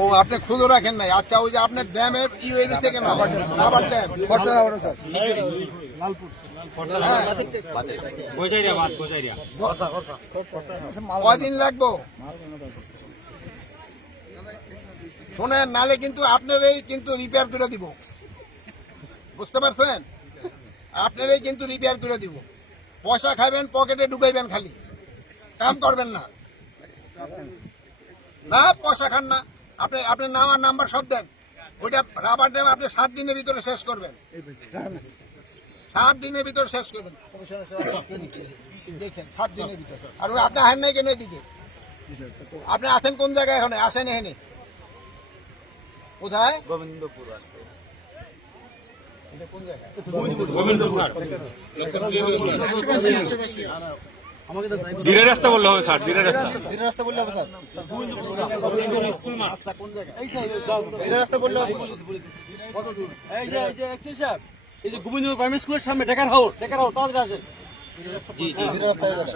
ও আপনি খুদো রাখেন নাই। আচ্ছা ওই যে আপনার ড্যামের ই এর থেকে না রাবার ড্যাম খরচা হবে স্যার। বাদ গোজাইরিয়া কদিন লাগবো? শোনেন নালে কিন্তু আপনারই কিন্তু রিপেয়ার করে দিব। বুঝতে পারছেন? আপনারই কিন্তু রিপেয়ার করে দিব। পয়সা খাবেন পকেটে ঢুকাইবেন খালি। কাম করবেন না। না পয়সা খান না। আপনি আপনার নাম আর নাম্বার সব দেন। ওইটা রাবার ড্যাম আপনি সাত দিনের ভিতরে শেষ করবেন। সাত দিনের ভিতরে শেষ করবেন। সাত দিনের ভিতরে। আর ওই আপনি আহেন নাই কেন এদিকে? আপনি আছেন কোন জায়গায় এখানে? আসেন এখানে। কোথায়? গোবিন্দপুর কোন জায়গায়? গোবিন্দপুর। ধীরে রাস্তা বললে হবে স্যার ধীরে রাস্তা। রাস্তা বললে হবে স্যার। স্কুল মাঠ কোন জায়গায় এই রাস্তা বললে হবে। কত দূর এই যে এই যে এক্সেল সাহেব এই যে গোবিন্দ প্রাইমারি স্কুলের সামনে ডেকার হাওর ডেকার হাওর তাড়াতাড়ি আসেন। জি জি। রাস্তায় যাবে